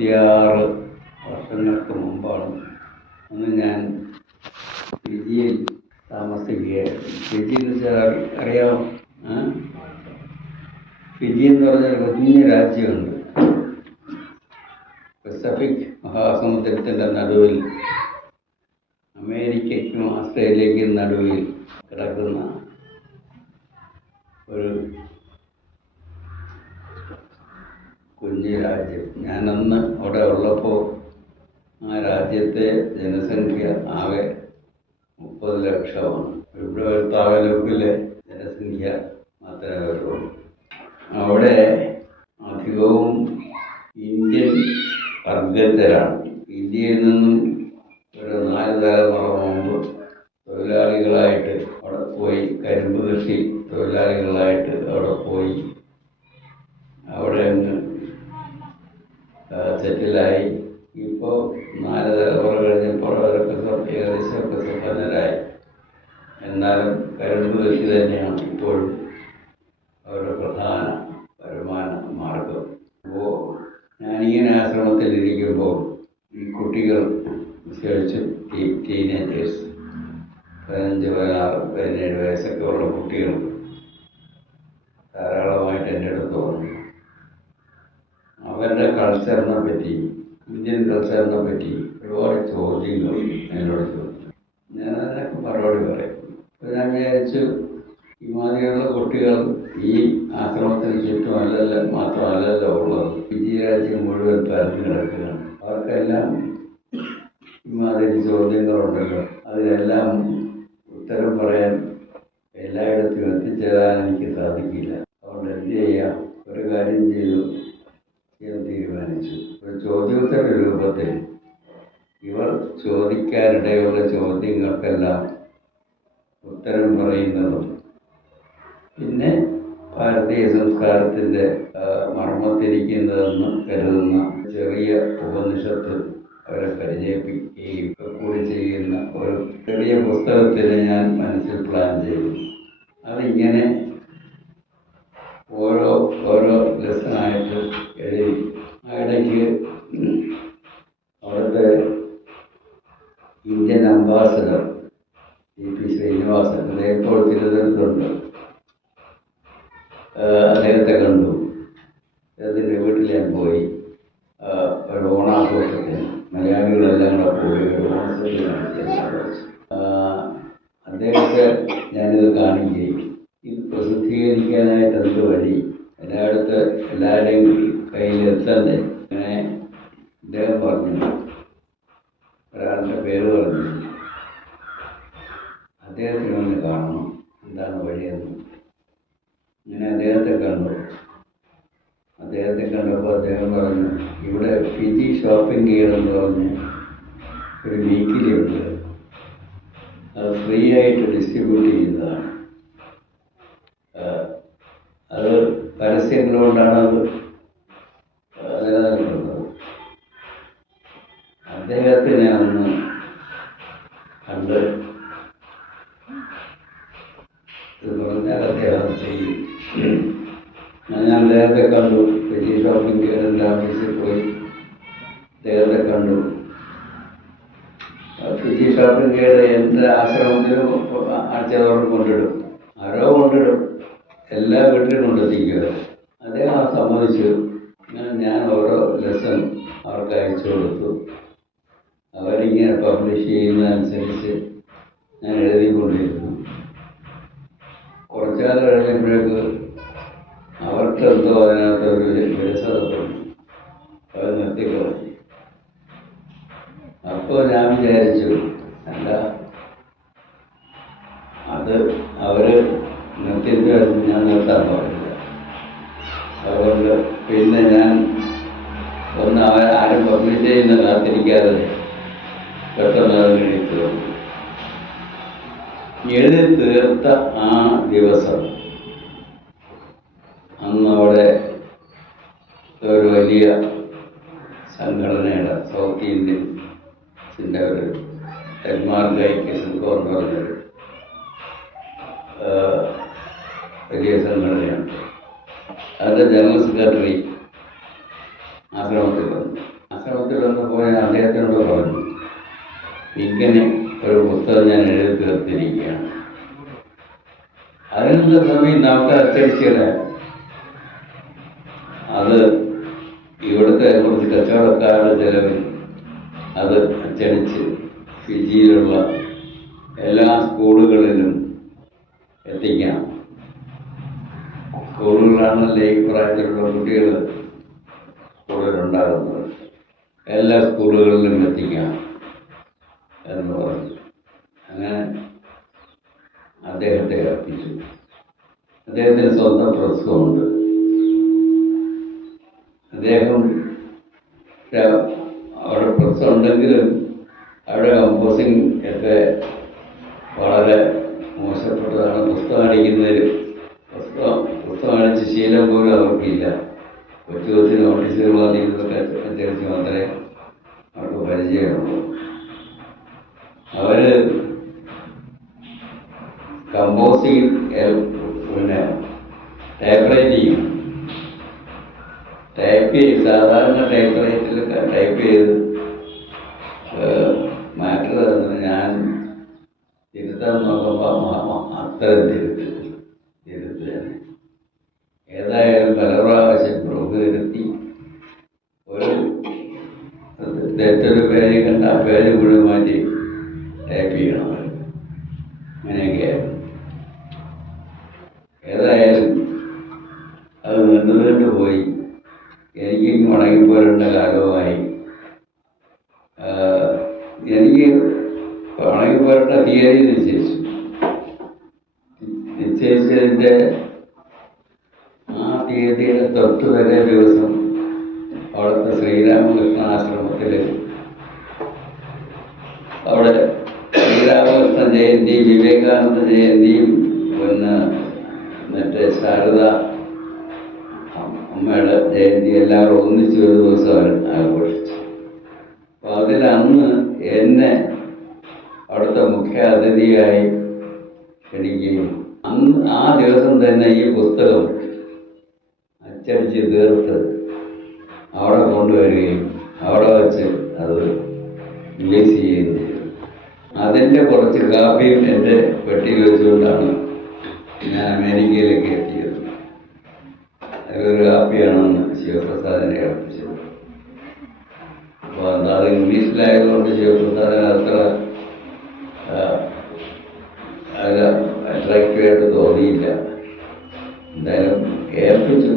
26 വർഷങ്ങൾക്ക് മുമ്പാണ്. അന്ന് ഞാൻ ഫിജിയിൽ താമസിക്കുകയായിരുന്നു. ഫിജി എന്ന് വെച്ചാൽ അറിയാമോ? ഫിജി എന്ന് പറഞ്ഞൊരു കുഞ്ഞു രാജ്യമുണ്ട്. പസഫിക് മഹാസമുദ്രത്തിൻ്റെ നടുവിൽ, അമേരിക്കയ്ക്കും ഓസ്ട്രേലിയയ്ക്കും നടുവിൽ കിടക്കുന്ന ഒരു കുഞ്ഞു രാജ്യം. ഞാനന്ന് അവിടെ ഉള്ളപ്പോൾ ആ രാജ്യത്തെ ജനസംഖ്യ ആകെ 30 ലക്ഷമാണ്. ഇവിടെ ഒരു താലൂക്കിലെ ജനസംഖ്യ മാത്രമേ വരുള്ളൂ. അവിടെ അധികവും ഇന്ത്യൻ വർഗജരാണ്. ഇന്ത്യയിൽ നിന്നും ഒരു 4 തലമുറ മുമ്പ് തൊഴിലാളികളായിട്ട് അവിടെ പോയി, കരിമ്പ് കൃഷി തൊഴിലാളികളായിട്ട് അവിടെ പോയി അവിടെ അങ്ങ് സെറ്റിലായി. ഇപ്പോൾ 4 തലമുറ കഴിഞ്ഞപ്പോൾ അവരൊക്കെ ഏകദേശമൊക്കെ സമ്പന്നരായി. എന്നാലും കരിമ്പ് കൃഷി തന്നെയാണ് ഇപ്പോഴും അവരുടെ പ്രധാന വരുമാന മാർഗം. അപ്പോൾ ഞാനിങ്ങനെ ആശ്രമത്തിലിരിക്കുമ്പോൾ ഈ കുട്ടികൾ, വിശേഷിച്ചും ഈ ടീനേജേഴ്സ്, 15, 16, 17 വയസ്സൊക്കെ ഉള്ള കുട്ടികൾ ധാരാളമായിട്ട് എൻ്റെ അടുത്ത് വന്നു. അവരുടെ കൾച്ചറിനെ പറ്റി, ഇന്ത്യൻ കൾച്ചറിനെ പറ്റി ഒരുപാട് ചോദ്യങ്ങൾ എന്നോട് ചോദിച്ചു. ഞാൻ അതിനൊക്കെ മറുപടി പറയും. അപ്പോൾ ഞാൻ വിചാരിച്ചു, ഈ മാതിരിയുള്ള കുട്ടികൾ ഈ ആശ്രമത്തിന് ചുറ്റും മാത്രമല്ലല്ലോ ഉള്ളത്, ഫിജി രാജ്യം മുഴുവൻ പരന്നു കിടക്കുകയാണ്. അവർക്കെല്ലാം ഇമാതിരി ചോദ്യങ്ങളുണ്ടല്ലോ. അതിനെല്ലാം ഉത്തരം പറയാൻ എല്ലായിടത്തും എത്തിച്ചേരാൻ എനിക്ക് സാധിക്കില്ല. അതുകൊണ്ട് എന്ത് ചെയ്യാം, ഒരു കാര്യം ചെയ്യാൻ തീരുമാനിച്ചു. ഒരു ചോദ്യോത്തര രൂപത്തിൽ ഇവർ ചോദിക്കാനിടയുള്ള ചോദ്യങ്ങൾക്കെല്ലാം ഉത്തരം പറയുന്നതും, പിന്നെ ഭാരതീയ സംസ്കാരത്തിൻ്റെ മർമ്മത്തിരിക്കുന്നതെന്ന് കരുതുന്ന ചെറിയ ഉപനിഷത്ത് അവരെ പരിചയിപ്പിക്കുകയും കൂടി ചെയ്യുന്ന ഒരു ചെറിയ പുസ്തകത്തിന് ഞാൻ മനസ്സിൽ പ്ലാൻ ചെയ്തു. അതിങ്ങനെ ഓരോ ലെസണായിട്ട് എഴുതി. ആ ഇടയ്ക്ക് അവിടുത്തെ Indian ambassador T P Srinivasan, അദ്ദേഹം ഇപ്പോൾ തിരുവനന്തപുരത്തുണ്ട്, അദ്ദേഹത്തെ കണ്ടു. അദ്ദേഹത്തിൻ്റെ വീട്ടിൽ ഞാൻ പോയി. ഒരു ഓണാഘോഷത്തിന് മലയാളികളെല്ലാം കൂടെ പോയി ഒരു ഓണസദ്യ കാണിച്ചു. അദ്ദേഹത്തെ ഞാനിത് കാണിക്കുകയും ഇത് പ്രസിദ്ധീകരിക്കാനായിട്ട് എന്ത് വഴി, എല്ലാവരുടെയും കയ്യിലെത്തണ്ടേ. അങ്ങനെ അദ്ദേഹം പറഞ്ഞു, ഒരാളുടെ പേര് പറഞ്ഞു, അദ്ദേഹത്തിന് ഒന്ന് കാണണം, എന്താണ് വഴിയെന്ന്. ഇങ്ങനെ അദ്ദേഹത്തെ കണ്ടപ്പോൾ അദ്ദേഹം പറഞ്ഞു, ഇവിടെ ഫിജി ഷോപ്പിംഗ് ഗൈഡെന്ന് പറഞ്ഞ് ഒരു വീക്കിലി ഉണ്ട്, അത് ഫ്രീ ആയിട്ട് ഡിസ്ട്രിബ്യൂട്ട് ചെയ്യുന്നതാണ്. അത് പരസ്യങ്ങൾ കൊണ്ടാണ് അത് നിലനിൽക്കുന്നത്. അദ്ദേഹത്തിനെ ഒന്ന് കണ്ട് ഇത് പറഞ്ഞാൽ അദ്ദേഹം ചെയ്യും. ഞാൻ അദ്ദേഹത്തെ കണ്ടു. ഫിജി ഷോപ്പിംഗ് ഗൈഡിൻ്റെ ഓഫീസിൽ പോയി അദ്ദേഹത്തെ കണ്ടു. ഫിജി ഷോപ്പിംഗ് ഗൈഡ് എൻ്റെ ആശ്രമത്തിലും ആഴ്ചതോറും കൊണ്ടിടും, ആരോ കൊണ്ടിടും, എല്ലാ വീട്ടിലും കൊണ്ടെത്തിക്കുക. അദ്ദേഹം സമ്മതിച്ചു. ഞാൻ ഓരോ ലെസൺ അവർക്ക് അയച്ചു കൊടുത്തു. അവരിങ്ങനെ പബ്ലിഷ് ചെയ്യുന്നതനുസരിച്ച് ഞാൻ എഴുതിക്കൊണ്ടിരുന്നു. കുറച്ചുകാലം കഴിഞ്ഞപ്പോഴേക്ക് അവർക്കെന്തോ അതിനകത്തൊരു വിരസത തോന്നി, അവർ നിർത്തിക്കളഞ്ഞു. അപ്പോൾ ഞാൻ വിചാരിച്ചു, അല്ല, അത് അവർ നിർത്തിയിട്ട് ഞാൻ നിർത്താൻ പാടില്ല. അതുകൊണ്ട് പിന്നെ ഞാൻ ഒന്ന് ആരും പബ്ലിഷ് ചെയ്യുന്ന കാത്തിരിക്കാതെ പെട്ടെന്ന് അത് എഴുതി തീർത്ത ആ ദിവസം, അന്ന് അവിടെ ഒരു വലിയ സംഘടനയുടെ, സൗത്ത് ഇന്ത്യൻസിൻ്റെ ഒരു ഡെൻമാർക്ക് ഐക്യ സംഘം എന്ന് പറഞ്ഞൊരു വലിയ സംഘടനയുണ്ട്. അതിൻ്റെ ജനറൽ സെക്രട്ടറി ആശ്രമത്തിൽ വന്നു. ഞാൻ അദ്ദേഹത്തിനോട് പറഞ്ഞു, ഇങ്ങനെ ഒരു പുസ്തകം ഞാൻ എഴുതി തീർത്തിരിക്കുകയാണ്, അതിനുള്ള സമയം നമുക്ക് അച്ചടിച്ചില്ല. അത് ഇവിടുത്തെ കുറച്ച് കച്ചവടക്കാരുടെ ചെലവിൽ അത് അച്ചടിച്ച് ഫിജിയിലുള്ള എല്ലാ സ്കൂളുകളിലും എത്തിക്കണം. സ്കൂളുകളിലാണല്ലേ ഈ പ്രായത്തിലുള്ള കുട്ടികൾ കൂടുതലുണ്ടാകുന്നത്. എല്ലാ സ്കൂളുകളിലും എത്തിക്കണം എന്ന് പറഞ്ഞു. അങ്ങനെ അദ്ദേഹത്തെ അർപ്പിച്ചു. അദ്ദേഹത്തിന് സ്വന്തം പ്രസ്സുമുണ്ട്. അദ്ദേഹം അവിടെ പ്രസ്സുണ്ടെങ്കിലും അവിടെ കമ്പോസിങ് ഒക്കെ വളരെ മോശപ്പെട്ടതാണ്. പുസ്തകം അടിക്കുന്നതിൽ പുസ്തകം അടിച്ച് ശീലം പോലും അവർക്കില്ല. കൊച്ചു കൊച്ചു നോട്ടീസുകൾ വന്നിരുന്നതൊക്കെ അച്ചടിച്ച് മാത്രമേ അവർക്ക് പരിചയമുള്ളൂ. അവർ കമ്പോസിങ് പിന്നെ ടൈപ്പ് ചെയ്യും. സാധാരണ ടൈപ്പ് ചെയ്ത് മാറ്റർ തന്നത് ഞാൻ തിരുത്താൻ നോക്കുമ്പോൾ അത്തരം തിരുത്ത് തന്നെ. ഏതായാലും പല പ്രാവശ്യം പ്രൂഫ് തിരുത്തി ഒരു തെറ്റൊരു പേര് കണ്ട ആ പേര് മുഴുവൻ മാറ്റി ടൈപ്പ് ചെയ്യണം. അങ്ങനെയൊക്കെയായിരുന്നു. ഏതായാലും അത് നീണ്ടു പോയി. എനിക്ക് മടങ്ങിപ്പോരേണ്ട കാലവുമായി. എനിക്ക് മടങ്ങിപ്പോരേണ്ട തീയതി നിശ്ചയിച്ചതിൻ്റെ ആ തീയതിയുടെ തൊട്ട് തലേ ദിവസം അവിടുത്തെ ശ്രീരാമകൃഷ്ണ ആശ്രമത്തിൽ അവിടെ ശ്രീരാമകൃഷ്ണ ജയന്തിയും വിവേകാനന്ദ ജയന്തിയും പിന്നെ മറ്റേ ശാരദ അമ്മയുടെ ജയന്തി എല്ലാവരും ഒന്നിച്ച് ഒരു ദിവസം ആഘോഷിച്ചു. അപ്പോൾ അതിലന്ന് എന്നെ അവിടുത്തെ മുഖ്യ അതിഥിയായി ക്ഷണിക്കുകയും ആ ദിവസം തന്നെ ഈ പുസ്തകം അച്ചടിച്ച് തീർത്ത് അവിടെ കൊണ്ടുവരികയും അവിടെ വച്ച് അത് റിലീസ് ചെയ്യുകയും ചെയ്തു. അതിൻ്റെ കുറച്ച് കാപ്പിയും എൻ്റെ പെട്ടിയിൽ വെച്ചുകൊണ്ടാണ് ഞാൻ അമേരിക്കയിലേക്ക് എത്തിയത്. അതിലൊരു കാപ്പിയാണെന്ന് ശിവപ്രസാദിനെ അർപ്പിച്ചത്. അപ്പോൾ അത് ഇംഗ്ലീഷിലായതുകൊണ്ട് ശിവപ്രസാദിന് അത്ര അട്രാക്റ്റീവായിട്ട് തോന്നിയില്ല. എന്തായാലും ഏൽപ്പിച്ചു.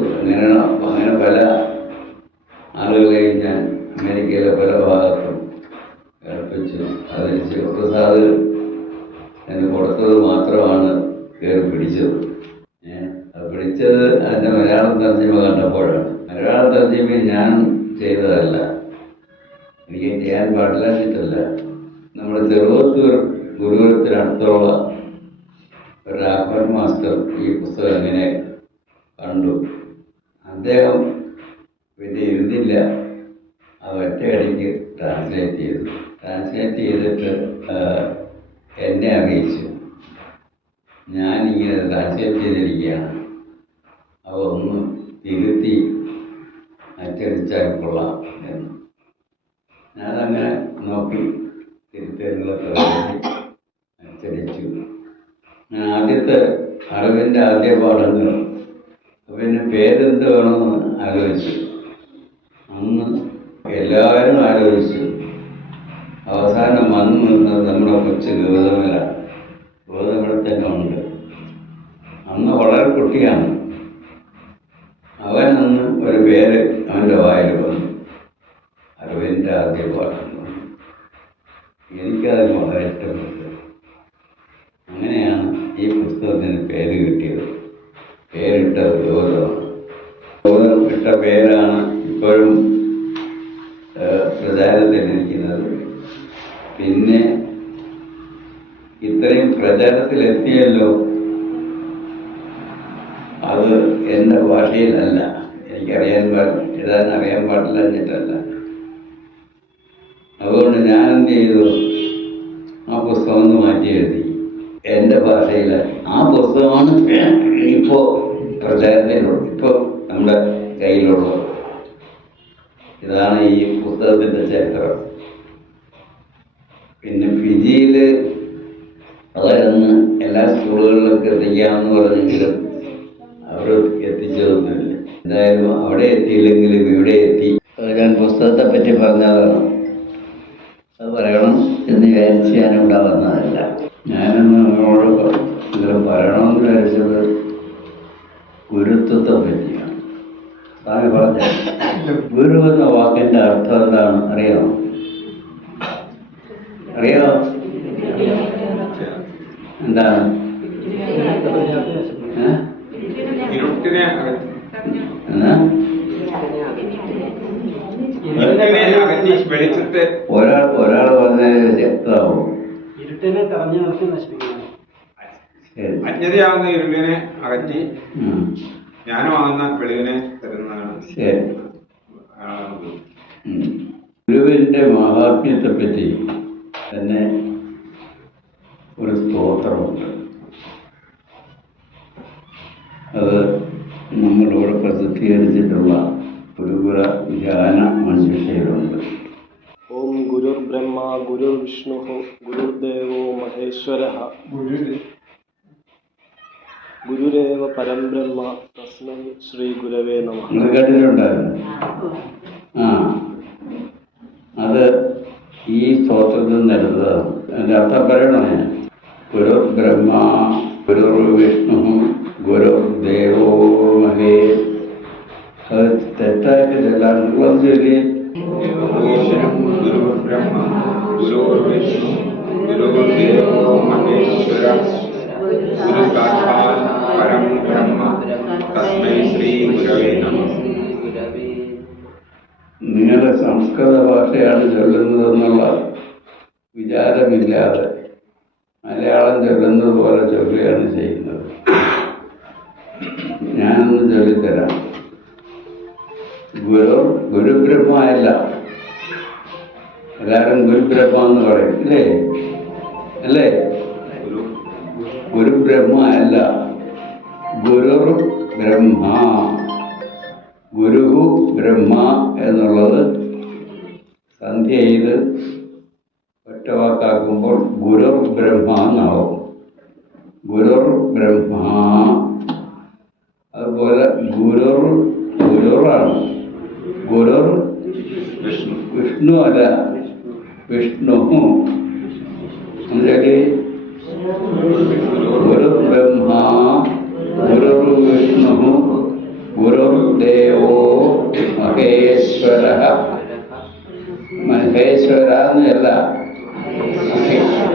അങ്ങനെ പല ആളുകളെയും ഞാൻ അമേരിക്കയിലെ പല ഭാഗത്തും ഏൽപ്പിച്ചു. അതിന് ശിവപ്രസാദ് എന്നെ കൊടുത്തത് മാത്രമാണ് കയറി പിടിച്ചത്. അത് പിടിച്ചത് അതിൻ്റെ മലയാളം തർജ്ജിമ കണ്ടപ്പോഴാണ്. മലയാളം തർജ്ജിമ ഞാൻ ചെയ്തതല്ല, എനിക്ക് ചെയ്യാൻ പാടില്ലാഞ്ഞിട്ടല്ല. നമ്മുടെ ചെറുവത്തൂർ ഗുരുകുലത്തിനടുത്തുള്ള ഒരു രാഘവൻ മാസ്റ്റർ ഈ പുസ്തകം എങ്ങനെ കണ്ടു. അദ്ദേഹം പിന്നെ ഇരുന്നില്ല, അത് ഒറ്റയടിക്ക് ട്രാൻസ്ലേറ്റ് ചെയ്തു. ട്രാൻസ്ലേറ്റ് ചെയ്തിട്ട് എന്നെ അറിയിച്ചു, ഞാനിങ്ങനെ ട്രാൻസ്ലേറ്റ് ചെയ്തിരിക്കുകയാണ്, അതൊന്ന് തിരുത്തി അച്ചടിച്ചാൽ കൊള്ളാം എന്ന്. ഞാനങ്ങനെ നോക്കി തിരുത്തലുകളൊക്കെ അച്ചടിച്ചു. ഞാൻ ആദ്യത്തെ അറിവിൻ്റെ ആദ്യ പാഠങ്ങൾ പിന്നെ പേരെന്ത് വേണമെന്ന് ആലോചിച്ചു. അന്ന് എല്ലാവരും ആലോചിച്ചു. അവസാനം വന്നു നിന്നത് നമ്മുടെ കൊച്ചു ഗൗതമലാണ്. ഗൗതമിടെ തന്നെ ഉണ്ട്. അന്ന് വളരെ കുട്ടിയാണ്. അവനന്ന് ഒരു പേര് അവൻ്റെ വായിൽ വന്നു, അറിവിൻ്റെ ആദ്യ പാഠം. എനിക്കത് വളരെ ഇഷ്ടപ്പെട്ടു. അങ്ങനെയാണ് ഈ പുസ്തകത്തിന് പേര് കിട്ടിയത്. പേരിട്ടത് ഗൗതമാണ്. ഗൗതം ഇട്ട പേരാണ് ഇപ്പോഴും പ്രചാരത്തിലിരിക്കുന്നത്. പിന്നെ ഇത്രയും പ്രചാരത്തിലെത്തിയല്ലോ, അത് എൻ്റെ ഭാഷയിലല്ല. എനിക്കറിയാൻ എഴുതാൻ അറിയാൻ പാടില്ല എന്നിട്ടല്ല. അതുകൊണ്ട് ഞാനെന്ത് ചെയ്തു, ആ പുസ്തകം ഒന്ന് മാറ്റി എഴുതി എൻ്റെ ഭാഷയിലാക്കി. ആ പുസ്തകമാണ് ഇപ്പോൾ പ്രചാരത്തിലുള്ളത്, ഇപ്പോൾ നമ്മുടെ കയ്യിലുള്ളത്. ഇതാണ് ഈ പുസ്തകത്തിൻ്റെ ചരിത്രം. പിന്നെ ഫിജിയിൽ അതൊന്ന് എല്ലാ സ്കൂളുകളിലൊക്കെ എത്തിക്കാമെന്ന് പറഞ്ഞെങ്കിലും അവർ എത്തിച്ചതൊന്നുമില്ല. എന്തായാലും അവിടെ എത്തിയില്ലെങ്കിലും ഇവിടെ എത്തി. അത് ഞാൻ പുസ്തകത്തെ പറ്റി പറഞ്ഞതാണ്. അത് പറയണം എന്ന് വിചാരിച്ച് ഞാനിവിടെ വന്നതല്ല. ഞാനൊന്ന് നിങ്ങളോട് എന്തെങ്കിലും പറയണമെന്ന് വിചാരിച്ചത് ഗുരുത്വത്തെ പറ്റിയാണ്. സ്വാമി പറഞ്ഞ ഗുരു എന്ന വാക്കിൻ്റെ അർത്ഥം എന്താണ് അറിയാമോ? അറിയാമോ? എന്താണ്? ഒരാൾ പറഞ്ഞത് ശക്തമാവും. അജ്ഞതയാവുന്ന ഇരുളിനെ അകറ്റി ജ്ഞാനമാകുന്ന വെളിവിനെ തരുന്നതാണ്. ശരി. ഗുരുവിൻ്റെ മഹാത്മ്യത്തെ പറ്റി തന്നെ ഒരു സ്തോത്രമുണ്ട്. അത് നമ്മളിവിടെ പ്രസിദ്ധീകരിച്ചിട്ടുള്ള ഗുരുകുല ധ്യാന മഞ്ജുഷയിലുണ്ട്. ഓം ഗുരുർ ബ്രഹ്മ ഗുരുർ വിഷ്ണു ഗുരുദേവോ മഹേശ്വരഃ ഗുരുരേവ പരം ബ്രഹ്മ തസ്മൈ ശ്രീ ഗുരവേ നമഃ. നിങ്ങൾ കേട്ടിട്ടുണ്ടായിരുന്നു? അത് ഈ സ്തോത്രത്തിൽ നിന്ന് എടുത്തതാണ്. അതിൻ്റെ അർത്ഥം പറയണോ ഞാൻ? ഗുരുർ ബ്രഹ്മ ഗുരുർ വിഷ്ണു ഗുരുർ ദേവോ മഹേ. അത് തെറ്റായിട്ട് ചെല്ലാൻ നിങ്ങളൊന്ന് ചൊല്ലി. നിങ്ങളുടെ സംസ്കൃത ഭാഷയാണ് ചൊല്ലുന്നതെന്നുള്ള വിചാരമില്ലാതെ മലയാളം ചൊല്ലുന്നത് പോലെ ചൊല്ലുകയാണ് ചെയ്യുന്നത്. ഞാനൊന്ന് ചൊല്ലിത്തരാം. ഗുരുബ്രഹ്മ അല്ല, എല്ലാവരും ഗുരുബ്രഹ്മ എന്ന് പറയും അല്ലേ? അല്ലേ? ഗുരുബ്രഹ്മ അല്ല, ഗുരുർ ബ്രഹ്മ. ഗുരു ബ്രഹ്മ എന്നുള്ളത് സന്ധ്യ ചെയ്ത് ഒറ്റവാക്കാക്കുമ്പോൾ ഗുരുർ ബ്രഹ്മ എന്നാവും. ഗുരുർ ബ്രഹ്മ. അതുപോലെ ഗുരുറാണ്. ഗുരുർ വിഷ്ണു അല്ല, വിഷ്ണു. എന്നുവെച്ചാൽ ഗുരു ബ്രഹ്മ ഗുരുർ വിഷ്ണു ഗുരുദേവോ മഹേശ്വരഃ. മഹേശ്വര എന്നല്ല,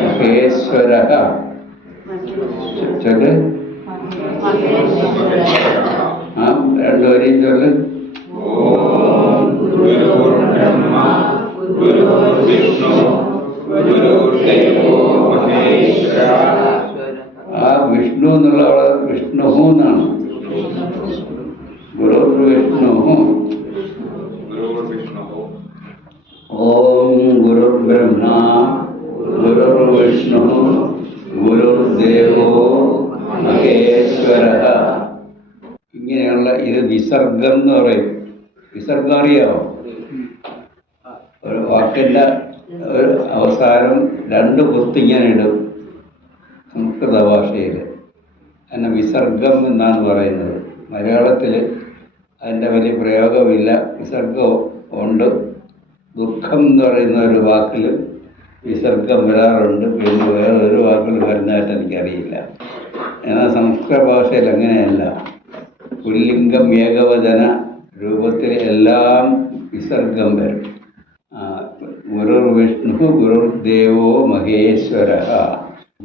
മഹേശ്വരഃ. ചൊല്ല്. രണ്ടുപേരെയും ചൊല്ല്. ആ വിഷ്ണു എന്നുള്ള വിഷ്ണു എന്നാണ്. ഗുരു വിഷ്ണു. ഓം ഗുരുർ ബ്രഹ്മ ഗുരുർ വിഷ്ണു ഗുരുദേവോ മഹേശ്വരഃ. ഇങ്ങനെയുള്ള ഇത് വിസർഗം എന്ന് പറയും. വിസർഗം അറിയാമോ? ഒരു വാക്കിൻ്റെ ഒരു അവസാനം രണ്ട് കുത്തിങ്ങനെ ഇടും സംസ്കൃത ഭാഷയിൽ. അതിനെ വിസർഗം എന്നാണ് പറയുന്നത്. മലയാളത്തിൽ അതിൻ്റെ വലിയ പ്രയോഗമില്ല. വിസർഗം ഉണ്ട്. ദുഃഖം എന്ന് പറയുന്ന ഒരു വാക്കിൽ വിസർഗം വരാറുണ്ട്. പിന്നെ വേറൊരു വാക്കിൽ വരുന്നതായിട്ട് എനിക്കറിയില്ല. എന്നാൽ സംസ്കൃത ഭാഷയിൽ അങ്ങനെയല്ല. പുല്ലിംഗം ഏകവചന രൂപത്തിൽ എല്ലാം വിസർഗം വരും. ഗുരുർ വിഷ്ണു ഗുരുദേവോ മഹേശ്വരഃ.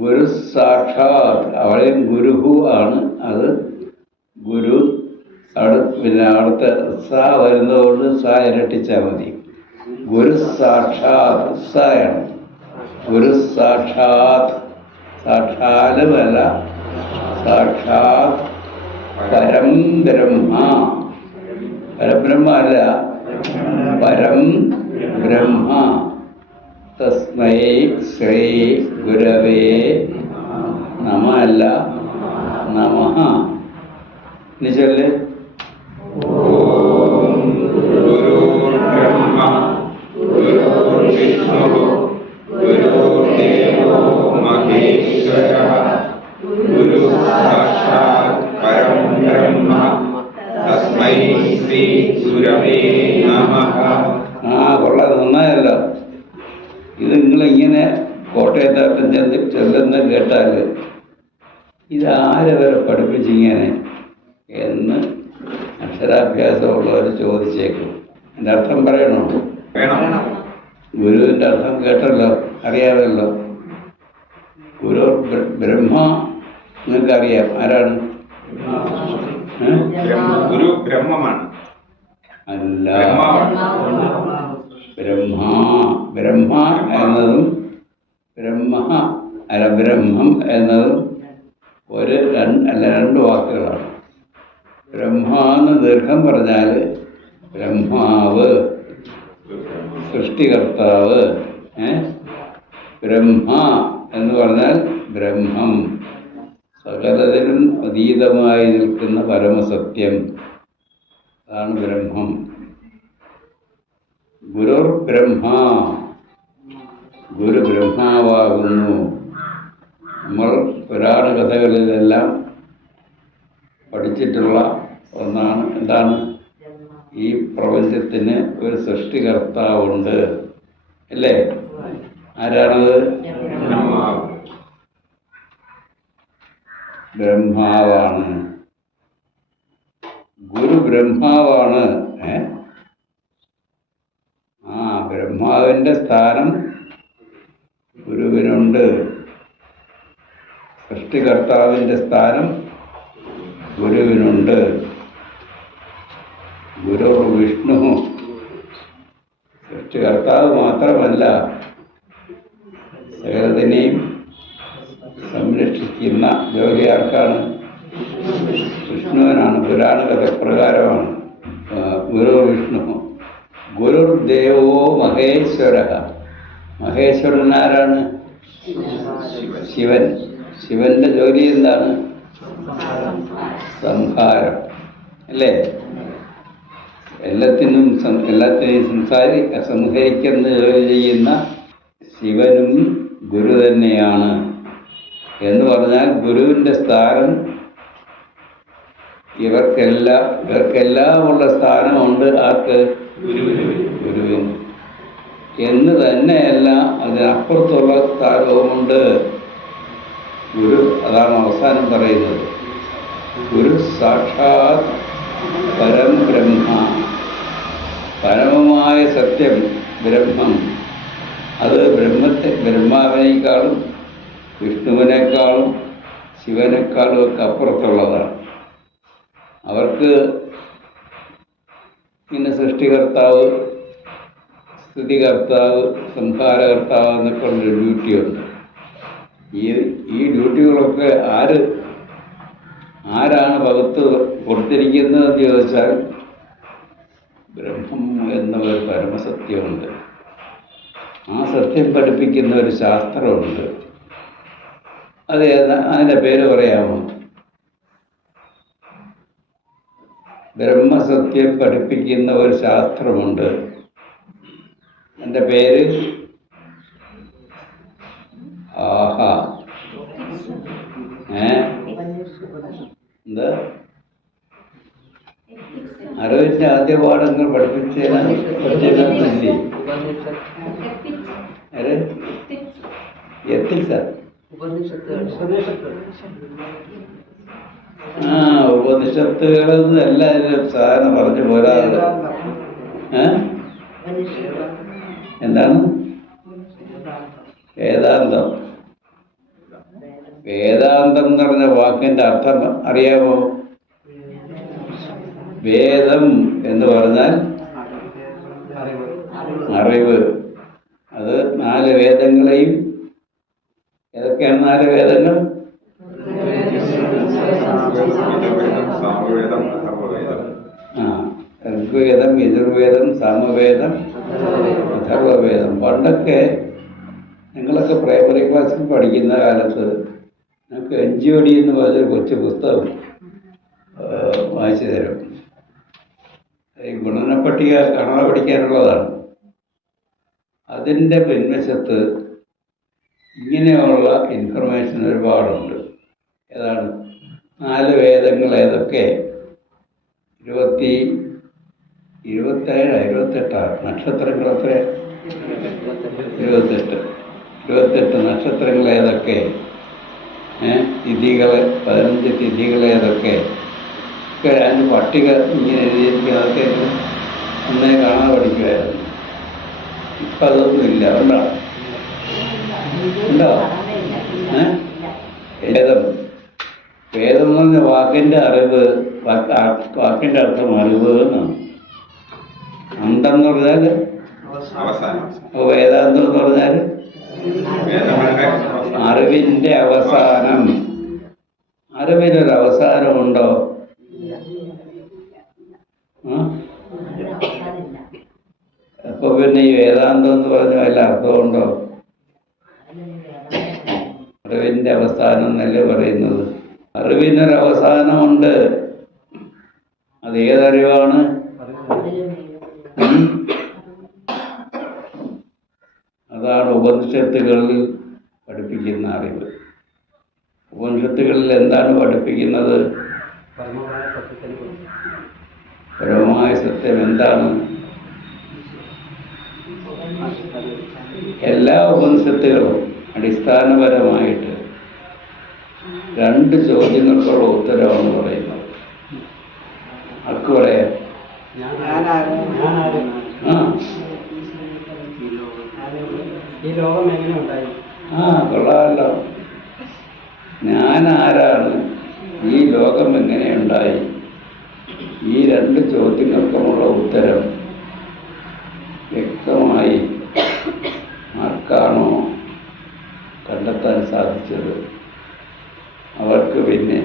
ഗുരു സാക്ഷാത്. അവിടെയും ഗുരുഹു ആണ്. അത് ഗുരു പിന്നെ അവിടുത്തെ സ വരുന്നതുകൊണ്ട് സ ഇരട്ടിച്ചാൽ മതി. ഗുരു സാക്ഷാത് സായാണ്. ഗുരു സാക്ഷാത്. സാക്ഷാലുമല്ല, സാക്ഷാത് പരം ബ്രഹ്മ. പരബ്രഹ്മ അല്ല, പരം ബ്രഹ്മ. തസ്മൈ ശ്രീ ഗുരവേ നമ അല്ല, നമഃ. ഇനി ചൊല്ല്. ഗുരു ബ്രഹ്മ ഗുരുദേവോ മഹേശ്വരഃ ഗുരുഃ സാക്ഷാത് പരം ബ്രഹ്മ തസ്മൈ ശ്രീ ഗുരവേ നമഃ. കൊള്ളാം, നന്നായല്ലോ. ഇത് നിങ്ങളിങ്ങനെ കോട്ടയത്താട്ടം ചെല്ലുന്ന കേട്ടാൽ ഇതാരവരെ പഠിപ്പിച്ചിങ്ങനെ എന്ന് അക്ഷരാഭ്യാസമുള്ളവർ ചോദിച്ചേക്കും. എൻ്റെ അർത്ഥം പറയണോ? വേണം. ഗുരുവിൻ്റെ അർത്ഥം കേട്ടല്ലോ, അറിയാമല്ലോ. ഗുരു ബ്രഹ്മ നിങ്ങൾക്കറിയാം ആരാണ്? ഗുരു ബ്രഹ്മമാണ്. അല്ല, ബ്രഹ്മമാണ്. ബ്രഹ്മ എന്നതും ബ്രഹ്മം എന്നതും രണ്ട് വാക്കുകളാണ്. ബ്രഹ്മ എന്ന് ദീർഘം പറഞ്ഞാൽ ബ്രഹ്മാവ്, സൃഷ്ടികർത്താവ്. ബ്രഹ്മ എന്ന് പറഞ്ഞാൽ ബ്രഹ്മം, സകലതിനും അതീതമായി നിൽക്കുന്ന പരമസത്യം. അതാണ് ബ്രഹ്മം. ഗുരുർ ബ്രഹ്മ, ഗുരു ബ്രഹ്മാവാകുന്നു. നമ്മൾ പുരാണ കഥകളിലെല്ലാം പഠിച്ചിട്ടുള്ള ഒന്നാണ്. എന്താണ്? ഈ പ്രപഞ്ചത്തിന് ഒരു സൃഷ്ടികർത്താവുണ്ട്, അല്ലേ? ആരാണത്? ബ്രഹ്മാവാണ്. ഗുരു ബ്രഹ്മാവാണ്. ബ്രഹ്മാവിൻ്റെ സ്ഥാനം ഗുരുവിനുണ്ട്. സൃഷ്ടികർത്താവിൻ്റെ സ്ഥാനം ഗുരുവിനുണ്ട്. ഗുരു വിഷ്ണു സൃഷ്ടികർത്താവ് മാത്രമല്ല, സകലതിനെയും സംരക്ഷിക്കുന്ന ജോലി ആർക്കാണ്? വിഷ്ണുവിനാണ്. പുരാണ കഥപ്രകാരമാണ്. ഗുരു വിഷ്ണു. ഗുരുദേവോ മഹേശ്വരഃ. മഹേശ്വരൻ ആരാണ്? ശിവൻ. ശിവന്റെ ജോലി എന്താണ്? സംഹാരം, അല്ലേ? എല്ലാത്തിനെയും സംഹരിക്കുന്ന ജോലി ചെയ്യുന്ന ശിവനും ഗുരു തന്നെയാണ്. എന്ന് പറഞ്ഞാൽ ഗുരുവിൻ്റെ സ്ഥാനം ഇവർക്കെല്ലാം ഉള്ള സ്ഥാനമുണ്ട്. ആർക്ക്? ഗുരുവിന്. എന്ന് തന്നെയല്ല, അതിനപ്പുറത്തുള്ള സ്ഥാനവുമുണ്ട്. ഗുരു, അതാണ് അവസാനം പറയുന്നത്. ഗുരു സാക്ഷാത് പരം ബ്രഹ്മ, പരമമായ സത്യം ബ്രഹ്മം. അത് ബ്രഹ്മാവിനേക്കാളും വിഷ്ണുവിനേക്കാളും ശിവനേക്കാളും ഒക്കെ അപ്പുറത്തുള്ളതാണ്. അവർക്ക് പിന്നെ സൃഷ്ടികർത്താവ്, സ്ഥിതികർത്താവ്, സംഹാരകർത്താവ് എന്നൊക്കെ ഉള്ളൊരു ഡ്യൂട്ടിയുണ്ട്. ഈ ഡ്യൂട്ടികളൊക്കെ ആരാണ് പകത്ത് കൊടുത്തിരിക്കുന്നതെന്ന് ചോദിച്ചാൽ ബ്രഹ്മം എന്ന ഒരു പരമസത്യമുണ്ട്. ആ സത്യം പഠിപ്പിക്കുന്ന ഒരു ശാസ്ത്രമുണ്ട്. അതിൻ്റെ പേര് പറയാമോ? ബ്രഹ്മസത്യം പഠിപ്പിക്കുന്ന ഒരു ശാസ്ത്രമുണ്ട്. എൻ്റെ പേര് ആഹാ. എന്താ? അറിവിൻ്റെ ആദ്യ പാഠങ്ങൾ പഠിപ്പിച്ചതിനാണ് എത്തിക്സാ. ഉപനിഷത്തുകളെന്ന് എല്ലാവരും സാധാരണ പറഞ്ഞു പോരാതെ. എന്താണ് വേദാന്തം? വേദാന്തം എന്ന് പറഞ്ഞ വാക്കിൻ്റെ അർത്ഥം അറിയാമോ? വേദം എന്ന് പറഞ്ഞാൽ അറിവ്. അത് 4 വേദങ്ങളെയും, ഏതൊക്കെയാണ് 4 വേദങ്ങൾ? ഋഗ്വേദം, യജുർവേദം, സാമവേദം, അഥർവവേദം. പണ്ടൊക്കെ നിങ്ങളൊക്കെ പ്രൈമറി ക്ലാസ്സിൽ പഠിക്കുന്ന കാലത്ത് ഞങ്ങൾക്ക് NGOD എന്ന് പറഞ്ഞൊരു കൊച്ചു പുസ്തകം വായിച്ചു തരും. ഈ ഗുണനപ്പട്ടിക കാണാതെ പഠിക്കാനുള്ളതാണ്. അതിൻ്റെ പിൻവശത്ത് ഇങ്ങനെയുള്ള ഇൻഫർമേഷൻ ഒരുപാടുണ്ട്. ഏതാണ് 4 വേദങ്ങൾ ഏതൊക്കെ? 27 നക്ഷത്രങ്ങൾ എത്ര? 28 നക്ഷത്രങ്ങൾ ഏതൊക്കെ? തിഥികൾ 15 തിഥികൾ ഏതൊക്കെ? ഒക്കെ അതിന് പട്ടിക ഇങ്ങനെ എഴുതിയിരിക്കുക. അതൊക്കെ അന്നേ കാണാതെ പഠിക്കുമായിരുന്നു. ഇപ്പം അതൊന്നും ഇല്ല. ഉണ്ടോ? വേദം എന്ന് പറഞ്ഞ വാക്കിൻ്റെ അറിവ്, വാക്കിൻ്റെ അർത്ഥം അറിവ് എന്നാണ്. അന്തെന്ന് പറഞ്ഞാൽ വേദാന്തം എന്ന് പറഞ്ഞാൽ അറിവിൻ്റെ അവസാനം. അറിവിനൊരു അവസാനമുണ്ടോ? അപ്പൊ പിന്നെ ഈ വേദാന്തം എന്ന് പറഞ്ഞ വല്ല അർത്ഥമുണ്ടോ? അറിവിൻ്റെ അവസാനം എന്നല്ലേ പറയുന്നത്. അറിവിനൊരവസാനമുണ്ട്. അത് ഏതറിവാണ്? അതാണ് ഉപനിഷത്തുകളിൽ പഠിപ്പിക്കുന്ന അറിവ്. ഉപനിഷത്തുകളിൽ എന്താണ് പഠിപ്പിക്കുന്നത്? പരമമായ സത്യം എന്താണ്? എല്ലാ ഉപനിഷത്തുകളും അടിസ്ഥാനപരമായിട്ട് 2 ചോദ്യങ്ങൾക്കുള്ള ഉത്തരവാണ് പറയുന്നത്. ആർക്ക് പറയാം? കൊള്ളാമല്ലോ. ഞാൻ ആരാണ്? ഈ ലോകം എങ്ങനെയുണ്ടായി? ഈ 2 ചോദ്യങ്ങൾക്കുമുള്ള ഉത്തരം വ്യക്തമായി ആർക്കാണോ കണ്ടെത്താൻ സാധിച്ചത് അവർക്ക് പിന്നെ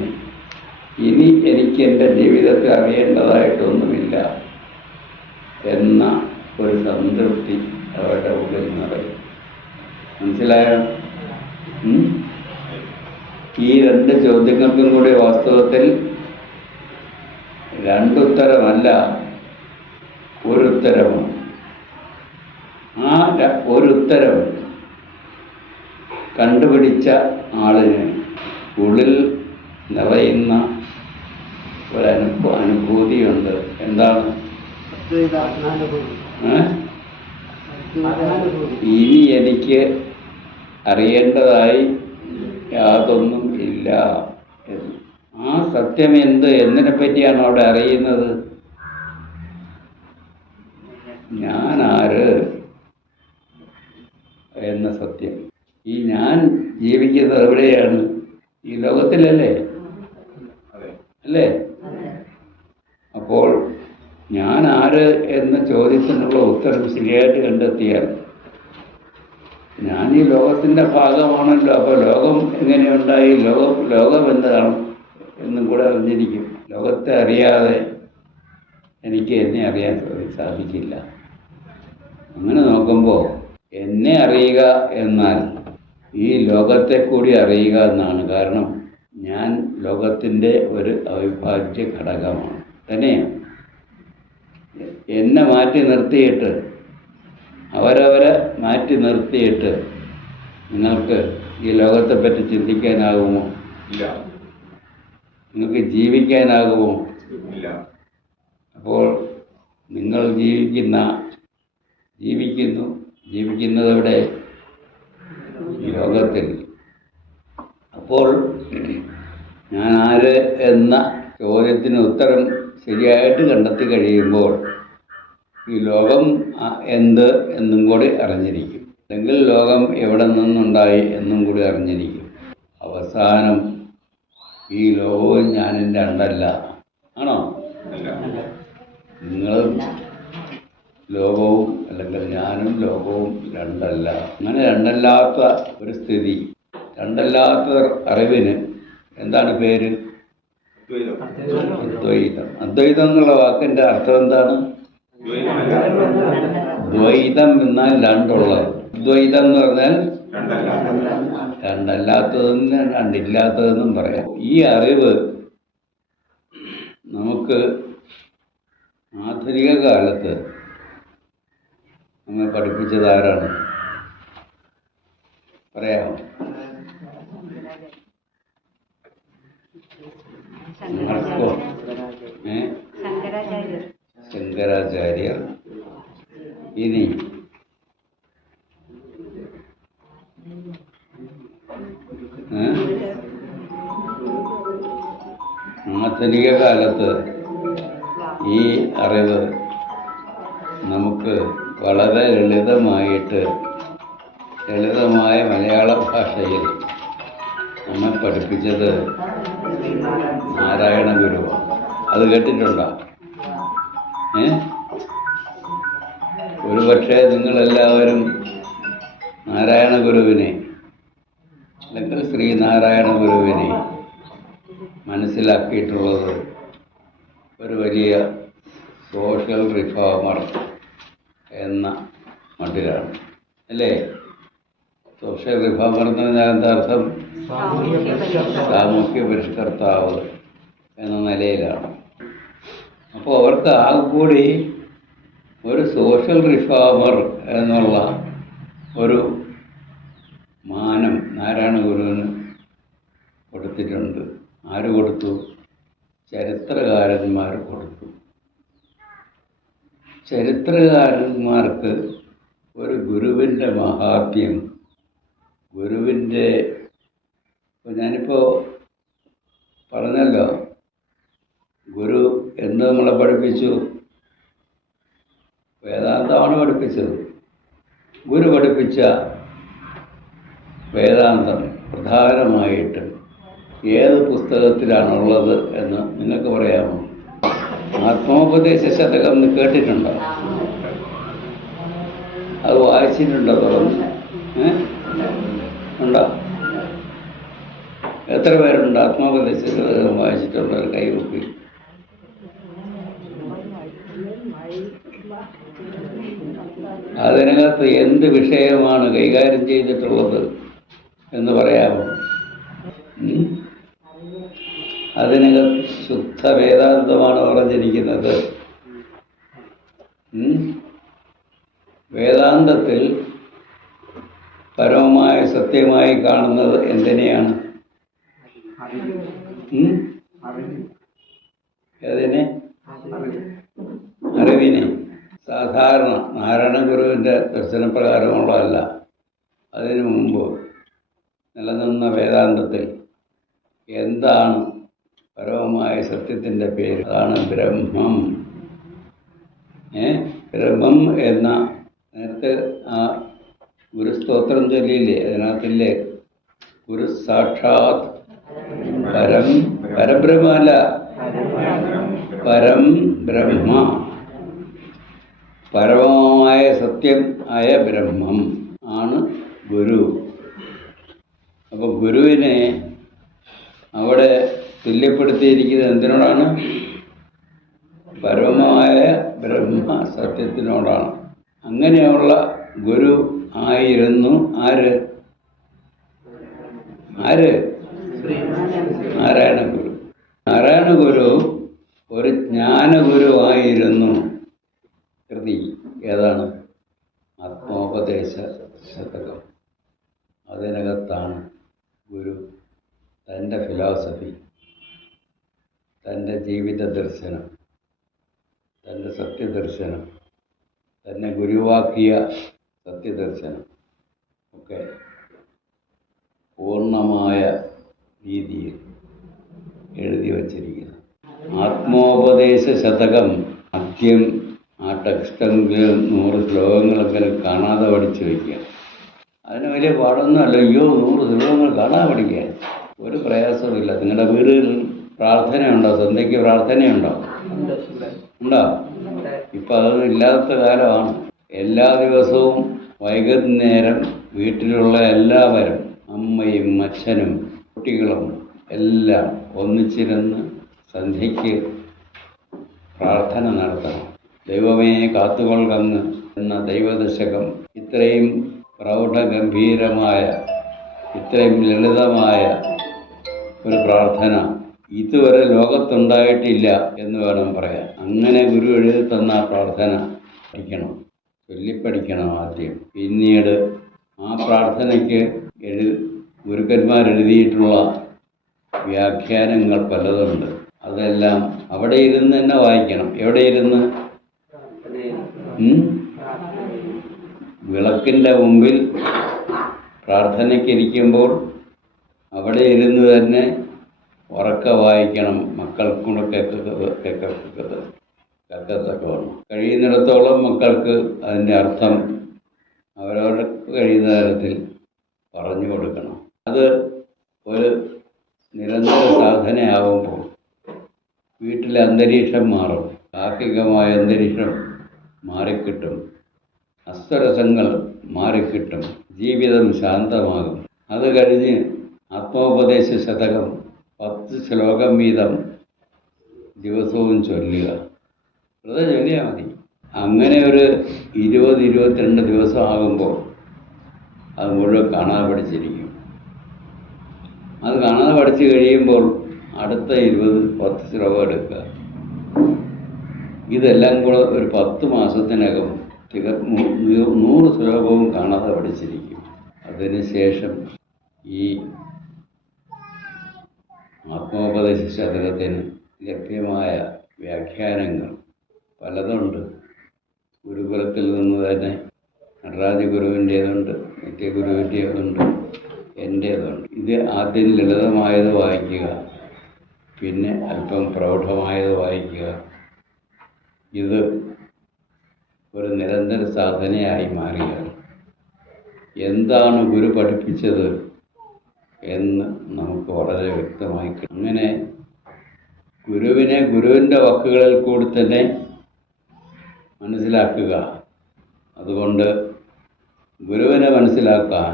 ഇനി എനിക്ക് എൻ്റെ ജീവിതത്തിൽ അറിയേണ്ടതായിട്ടൊന്നുമില്ല എന്ന ഒരു സംതൃപ്തി അവരുടെ ഉള്ളിൽ നിറയും. മനസ്സിലായോ? ഈ 2 ചോദ്യങ്ങൾക്കും കൂടി വാസ്തവത്തിൽ 2 ഉത്തരമല്ല, ഒരു ഉത്തരമാണ്. ആ ഒരു ഉത്തരം കണ്ടുപിടിച്ച ആളിന് ഉള്ളിൽ നിറയുന്ന അനുഭൂതിയുണ്ട്. എന്താണ്? ഇനി എനിക്ക് അറിയേണ്ടതായി യാതൊന്നും ഇല്ല. ആ സത്യം എന്തിനെ പറ്റിയാണ് അവിടെ അറിയുന്നത്? ഞാനാര് എന്ന സത്യം. ഈ ഞാൻ ജീവിക്കുന്നത് എവിടെയാണ്? ഈ ലോകത്തിലല്ലേ? അല്ലേ? അപ്പോൾ ഞാൻ ആര് എന്ന ചോദ്യത്തിനുള്ള ഉത്തരം ശരിയായിട്ട് കണ്ടെത്തിയാൽ ഞാൻ ഈ ലോകത്തിൻ്റെ ഭാഗമാണല്ലോ. അപ്പോൾ ലോകം എങ്ങനെയുണ്ടായി? ലോകം എന്താണ് എന്നും കൂടെ അറിഞ്ഞിരിക്കും. ലോകത്തെ അറിയാതെ എനിക്ക് എന്നെ അറിയാൻ സാധിക്കില്ല. അങ്ങനെ നോക്കുമ്പോൾ എന്നെ അറിയുക എന്നാൽ ഈ ലോകത്തെ കൂടി അറിയുക എന്നാണ്. കാരണം ഞാൻ ലോകത്തിൻ്റെ ഒരു അവിഭാജ്യ ഘടകമാണ്. തന്നെയാണ്. എന്നെ മാറ്റി നിർത്തിയിട്ട്, അവരവരെ മാറ്റി നിർത്തിയിട്ട് നിങ്ങൾക്ക് ഈ ലോകത്തെപ്പറ്റി ചിന്തിക്കാനാകുമോ? ഇല്ല. നിങ്ങൾക്ക് ജീവിക്കാനാകുമോ? ഇല്ല. അപ്പോൾ നിങ്ങൾ ജീവിക്കുന്നതെവിടെ? ഈ ലോകത്തിൽ. അപ്പോൾ ഞാൻ ആര് എന്ന ചോദ്യത്തിന് ഉത്തരം ശരിയായിട്ട് കണ്ടെത്തി കഴിയുമ്പോൾ ഈ ലോകം എന്ത് എന്നും കൂടി അറിഞ്ഞിരിക്കും. അല്ലെങ്കിൽ ലോകം എവിടെ നിന്നുണ്ടായി എന്നും കൂടി അറിഞ്ഞിരിക്കും. അവസാനം ഈ ലോകവും ഞാനും രണ്ടല്ല. ആണോ? നിങ്ങൾ ലോകവും അല്ലെങ്കിൽ ഞാനും ലോകവും രണ്ടല്ല. അങ്ങനെ രണ്ടല്ലാത്ത ഒരു സ്ഥിതി, രണ്ടല്ലാത്ത അറിവിന് എന്താണ് പേര്? അദ്വൈതം. അദ്വൈതം എന്നുള്ള വാക്കിൻ്റെ അർത്ഥം എന്താണ്? ദ്വൈതം എന്നാൽ രണ്ടുള്ളത്. ദ്വൈതം എന്ന് പറഞ്ഞാൽ രണ്ടല്ലാത്തതെന്ന് രണ്ടില്ലാത്തതെന്നും പറയാം. ഈ അറിവ് നമുക്ക് ആധുനിക കാലത്ത് നമ്മെ പഠിപ്പിച്ചത് ആരാണ്? പറയാമോ? നിങ്ങൾക്കോ? ശങ്കരാചാര്യർ. ഇനി ആധുനിക കാലത്ത് ഈ അറിവ് നമുക്ക് വളരെ ലളിതമായ മലയാള ഭാഷയിൽ നമ്മെ പഠിപ്പിച്ചത് നാരായണ ഗുരുവാണ്. അത് കേട്ടിട്ടുണ്ടോ? ഒരുപക്ഷെ നിങ്ങളെല്ലാവരും നാരായണ ഗുരുവിനെ അല്ലെങ്കിൽ ശ്രീനാരായണ ഗുരുവിനെ മനസ്സിലാക്കിയിട്ടുള്ളത് ഒരു വലിയ സോഷ്യൽ റിഫോമർ എന്ന മട്ടിലാണ്, അല്ലേ? സോഷ്യൽ റിഫോമർ എന്ന് പറഞ്ഞാൽ എന്താ അർത്ഥം? സാമൂഹ്യ പരിഷ്കർത്താവ് എന്ന നിലയിലാണ്. അപ്പോൾ അവർക്ക് ആകെ കൂടി ഒരു സോഷ്യൽ റിഫോമർ എന്നുള്ള ഒരു മാനം നാരായണ ഗുരുവിന് കൊടുത്തിട്ടുണ്ട്. ആര് കൊടുത്തു? ചരിത്രകാരന്മാർ കൊടുത്തു. ചരിത്രകാരന്മാർക്ക് ഒരു ഗുരുവിൻ്റെ മഹാത്മ്യം, ഗുരുവിൻ്റെ, ഞാനിപ്പോൾ പറഞ്ഞല്ലോ, ഗുരു എന്ന് നമ്മളെ പഠിപ്പിച്ചു? വേദാന്തമാണ് പഠിപ്പിച്ചത്. ഗുരു പഠിപ്പിച്ച വേദാന്തം പ്രധാനമായിട്ട് ഏത് പുസ്തകത്തിലാണുള്ളത് എന്ന് നിങ്ങൾക്ക് പറയാമോ? ആത്മോപദേശ ശതകം എന്ന് കേട്ടിട്ടുണ്ടോ? അത് വായിച്ചിട്ടുണ്ടോ? തുറന്ന് ഉണ്ടോ? എത്ര പേരുണ്ട് ആത്മോപദേശ ശതകം വായിച്ചിട്ടുള്ളവർ? കൈവക്കി. അതിനകത്ത് എന്ത് വിഷയമാണ് കൈകാര്യം ചെയ്തിട്ടുള്ളത് എന്ന് പറയാമോ? അതിനകത്ത് ശുദ്ധ വേദാന്തമാണ് പറഞ്ഞിരിക്കുന്നത്. വേദാന്തത്തിൽ പരമമായ സത്യമായി കാണുന്നത് എന്തിനെയാണ്? അതിനെ, അറിവിനെ. സാധാരണ നാരായണ ഗുരുവിൻ്റെ ദർശനപ്രകാരമുള്ളതല്ല. അതിനു മുമ്പ് നിലനിന്ന വേദാന്തത്തിൽ എന്താണ് പരമമായ സത്യത്തിൻ്റെ പേര്? അതാണ് ബ്രഹ്മം. ബ്രഹ്മം എന്ന, നേരത്തെ ആ ഗുരുസ്തോത്രം ചൊല്ലിയില്ലേ, അതിനകത്തില്ലേ ഗുരു സാക്ഷാത് പരബ്രഹ്മല്ല, പരം ബ്രഹ്മ, പരമമായ സത്യം ആയ ബ്രഹ്മം ആണ് ഗുരു. അപ്പോൾ ഗുരുവിനെ അവിടെ തുല്യപ്പെടുത്തിയിരിക്കുന്നത് എന്തിനോടാണ്? പരമമായ ബ്രഹ്മ സത്യത്തിനോടാണ്. അങ്ങനെയുള്ള ഗുരു ആയിരുന്നു ആര്? നാരായണ ഗുരു. നാരായണ ഗുരു ഒരു ജ്ഞാനഗുരുവായിരുന്നു. കൃതി ഏതാണ്? ആത്മോപദേശ ശതകം. അതിനകത്താണ് ഗുരു തൻ്റെ ഫിലോസഫി, തൻ്റെ ജീവിത ദർശനം, തൻ്റെ സത്യദർശനം, തന്നെ ഗുരുവാക്കിയ സത്യദർശനം ഒക്കെ പൂർണ്ണമായ രീതിയിൽ എഴുതി വച്ചിരിക്കുന്നു. ആത്മോപദേശ ശതകം ആദ്യം ആ ടെക്സ്റ്റെങ്കിലും 100 ശ്ലോകങ്ങളെങ്കിലും കാണാതെ പഠിച്ചു വയ്ക്കുക. അതിന് വലിയ പാടൊന്നുമല്ല. 100 ശ്ലോകങ്ങൾ കാണാതെ പഠിക്കുക ഒരു പ്രയാസവുമില്ല. നിങ്ങളുടെ വീടുകളിൽ പ്രാർത്ഥനയുണ്ടോ? സന്ധ്യയ്ക്ക് പ്രാർത്ഥനയുണ്ടോ? ഉണ്ടോ? ഇപ്പം അതൊന്നും ഇല്ലാത്ത കാലമാണ്. എല്ലാ ദിവസവും വൈകുന്നേരം വീട്ടിലുള്ള എല്ലാവരും, അമ്മയും അച്ഛനും കുട്ടികളും എല്ലാം ഒന്നിച്ചിരുന്ന് സന്ധ്യയ്ക്ക് പ്രാർത്ഥന നടത്തണം. ദൈവമേ കാത്തുകൊള്ളങ്ങ് എന്ന ദൈവദശകം ഇത്രയും പ്രൗഢഗംഭീരമായ, ഇത്രയും ലളിതമായ ഒരു പ്രാർത്ഥന ഇതുവരെ ലോകത്തുണ്ടായിട്ടില്ല എന്ന് വേണം പറയാൻ. അങ്ങനെ ഗുരു എഴുതി തന്ന പ്രാർത്ഥന പഠിക്കണം, ചൊല്ലിപ്പഠിക്കണം ആദ്യം. പിന്നീട് ആ പ്രാർത്ഥനയ്ക്ക് ഗുരുക്കന്മാരെഴുതിയിട്ടുള്ള വ്യാഖ്യാനങ്ങൾ പലതുണ്ട്. അതെല്ലാം അവിടെ ഇരുന്ന് തന്നെ വായിക്കണം. എവിടെ ഇരുന്ന്? വിളക്കിൻ്റെ മുമ്പിൽ പ്രാർത്ഥനയ്ക്കിരിക്കുമ്പോൾ അവിടെ ഇരുന്ന് തന്നെ ഉറക്കെ വായിക്കണം. മക്കൾക്കൂടെ കേൾക്കത്തക്കവണ്ണം കഴിയുന്നിടത്തോളം മക്കൾക്ക് അതിൻ്റെ അർത്ഥം അവരവർക്ക് കഴിയുന്ന തരത്തിൽ പറഞ്ഞു കൊടുക്കണം. അത് ഒരു നിരന്തര സാധനയാകുമ്പോൾ വീട്ടിലെ അന്തരീക്ഷം മാറും. ഗാർഹികമായ അന്തരീക്ഷം മാറിക്കിട്ടും. അസ്വരസങ്ങൾ മാറിക്കിട്ടും. ജീവിതം ശാന്തമാകും. അത് കഴിഞ്ഞ് ആത്മോപദേശ ശതകം 10 ശ്ലോകം വീതം ദിവസവും ചൊല്ലുക. വെറുതെ ചൊല്ലിയാൽ മതി. അങ്ങനെ ഒരു 20-22 ദിവസം ആകുമ്പോൾ അത് മുഴുവൻ കാണാതെ പഠിച്ചിരിക്കും. അത് കാണാതെ പഠിച്ചു കഴിയുമ്പോൾ അടുത്ത 10 ശ്ലോകം എടുക്കുക. ഇതെല്ലാം കൂടെ ഒരു 10 മാസത്തിനകം 100 ശ്ലോകവും കാണാതെ പഠിച്ചിരിക്കും. അതിനുശേഷം ഈ ആത്മോപദേശ ശതകത്തിന് ലഭ്യമായ വ്യാഖ്യാനങ്ങൾ പലതുണ്ട്. ഗുരുകുലത്തിൽ നിന്ന് തന്നെ നടരാജ ഗുരുവിൻ്റേതുണ്ട്, നിത്യഗുരുവിൻ്റേതുണ്ട്, എൻ്റേതുണ്ട്. ഇത് ആദ്യം ലളിതമായത് വായിക്കുക, പിന്നെ അല്പം പ്രൗഢമായത് വായിക്കുക. ഇത് ഒരു നിരന്തര സാധനയായി മാറിയാൽ എന്താണ് ഗുരു പഠിപ്പിച്ചത് എന്ന് നമുക്ക് വളരെ വ്യക്തമായി കിട്ടും. അങ്ങനെ ഗുരുവിൻ്റെ വാക്കുകളിൽ കൂടി തന്നെ മനസ്സിലാക്കുക. അതുകൊണ്ട് ഗുരുവിനെ മനസ്സിലാക്കാൻ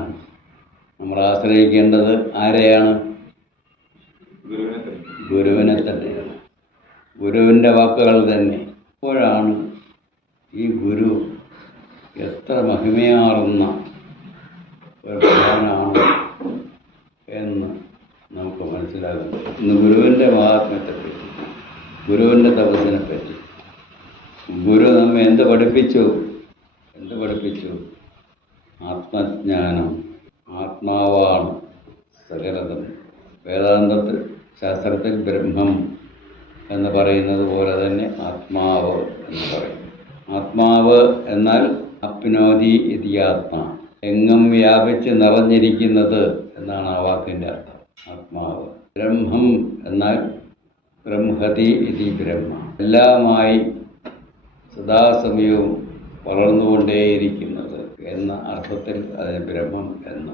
നമ്മൾ ആശ്രയിക്കേണ്ടത് ആരെയാണ്? ഗുരുവിനെ തന്നെയാണ്. ഗുരുവിൻ്റെ വാക്കുകൾ തന്നെ. അപ്പോഴാണ് ഈ ഗുരു എത്ര മഹിമയാർന്ന ഒരു ഭഗവാനാണ് എന്ന് നമുക്ക് മനസ്സിലാകുന്നു. ഇന്ന് ഗുരുവിൻ്റെ മഹാത്മ്യത്തെപ്പറ്റി, ഗുരുവിൻ്റെ തപസ്സിനെ പറ്റി ഗുരു നമ്മെ എന്ത് പഠിപ്പിച്ചു? ആത്മജ്ഞാനം. ആത്മാവാണ് സകലതും. വേദാന്തത്തിൽ ശാസ്ത്രത്തിൽ ബ്രഹ്മം എന്ന് പറയുന്നത് പോലെ തന്നെ ആത്മാവ് എന്ന് പറയും. ആത്മാവ് എന്നാൽ അപ്നോതി ഇതി ആത്മാ, എങ്ങും വ്യാപിച്ച് നിറഞ്ഞിരിക്കുന്നത് എന്നാണ് ആ വാക്കിൻ്റെ അർത്ഥം. ആത്മാവ്. ബ്രഹ്മം എന്നാൽ ബ്രഹ്മതി ഇതി ബ്രഹ്മ, എല്ലാമായി സദാസമയവും വളർന്നുകൊണ്ടേയിരിക്കുന്നത് എന്ന അർത്ഥത്തിൽ അതിന് ബ്രഹ്മം എന്ന്.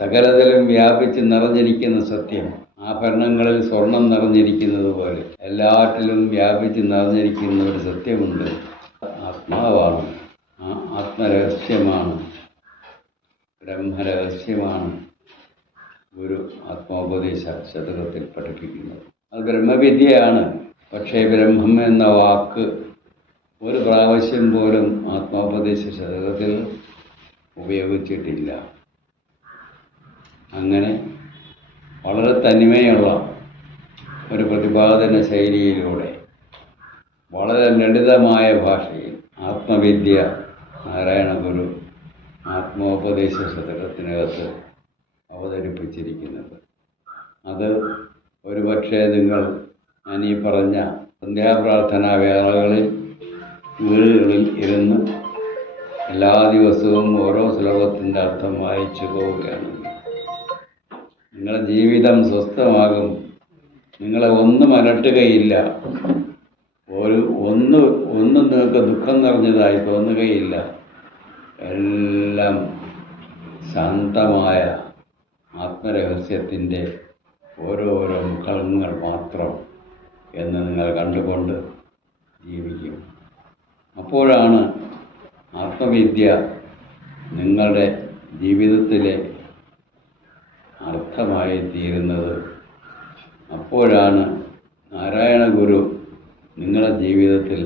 സകലതിലും വ്യാപിച്ച് നിറഞ്ഞിരിക്കുന്ന സത്യം. ആഭരണങ്ങളിൽ സ്വർണം നിറഞ്ഞിരിക്കുന്നത് പോലെ എല്ലാറ്റിലും വ്യാപിച്ച് നിറഞ്ഞിരിക്കുന്ന ഒരു സത്യമുണ്ട്. ആത്മാവാണ്. ആ ആത്മരഹസ്യമാണ്, ബ്രഹ്മരഹസ്യമാണ് ഗുരു ആത്മോപദേശ ശതകത്തിൽ പഠിപ്പിക്കുന്നത്. അത് ബ്രഹ്മവിദ്യയാണ്. പക്ഷേ ബ്രഹ്മം എന്ന വാക്ക് ഒരു പ്രാവശ്യം പോലും ആത്മോപദേശ ശതകത്തിൽ ഉപയോഗിച്ചിട്ടില്ല. അങ്ങനെ വളരെ തനിമയുള്ള ഒരു പ്രതിപാദന ശൈലിയിലൂടെ വളരെ ലളിതമായ ഭാഷയിൽ ആത്മവിദ്യ നാരായണ ഗുരു ആത്മോപദേശ ശതകത്തിനകത്ത് അവതരിപ്പിച്ചിരിക്കുന്നത്. അത് ഒരുപക്ഷെ നിങ്ങൾ ഞാനീ പറഞ്ഞ സന്ധ്യാപ്രാർത്ഥനാ വേളകളിൽ വീടുകളിൽ ഇരുന്ന് എല്ലാ ദിവസവും ഓരോ ശ്ലോകത്തിൻ്റെ അർത്ഥം വായിച്ചു പോവുകയാണെങ്കിൽ നിങ്ങളുടെ ജീവിതം സ്വസ്ഥമാകും. നിങ്ങളെ ഒന്നും അലട്ടുകയില്ല. ഒന്നും നിങ്ങൾക്ക് ദുഃഖം നിറഞ്ഞതായി തോന്നുകയില്ല. എല്ലാം ശാന്തമായ ആത്മരഹസ്യത്തിൻ്റെ ഓരോരോ മുഖങ്ങൾ മാത്രം എന്ന് നിങ്ങൾ കണ്ടുകൊണ്ട് ജീവിക്കും. അപ്പോഴാണ് ആത്മവിദ്യ നിങ്ങളുടെ ജീവിതത്തിലെ അർത്ഥമായി തീരുന്നത്. അപ്പോഴാണ് നാരായണ ഗുരു നിങ്ങളുടെ ജീവിതത്തിൽ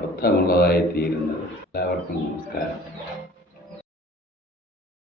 അർത്ഥമുള്ളതായി തീരുന്നത്. എല്ലാവർക്കും നമസ്കാരം.